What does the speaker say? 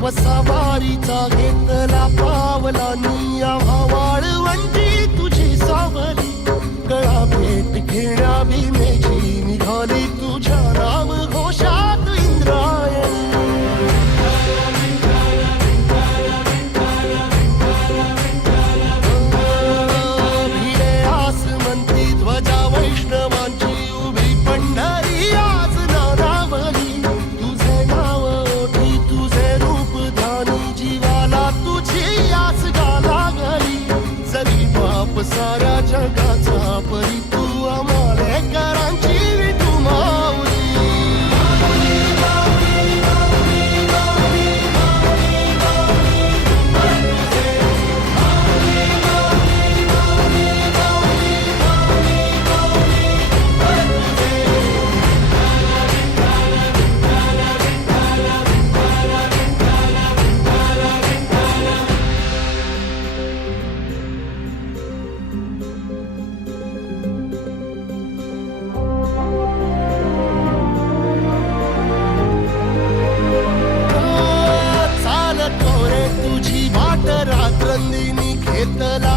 वसावारीचा घेतला पावलानी आम्हा वाळवंटी तुझी सावली गळा भेट घेण्या भीमेची निघाली तुझ्या नाम घोषात इंद्रायणी भिडे आसमंती ध्वजा वैष्णवांची उभी पंढरी आज नारावली तुझे नाव ओठी तुझे रूप ध्यानी जीवाला तुझी आस गाला गली जरी बाप साऱ्या जगाचा परी तू आमालेकरांची विठू माऊली तुझी वाट रात्रंदिनी घेतला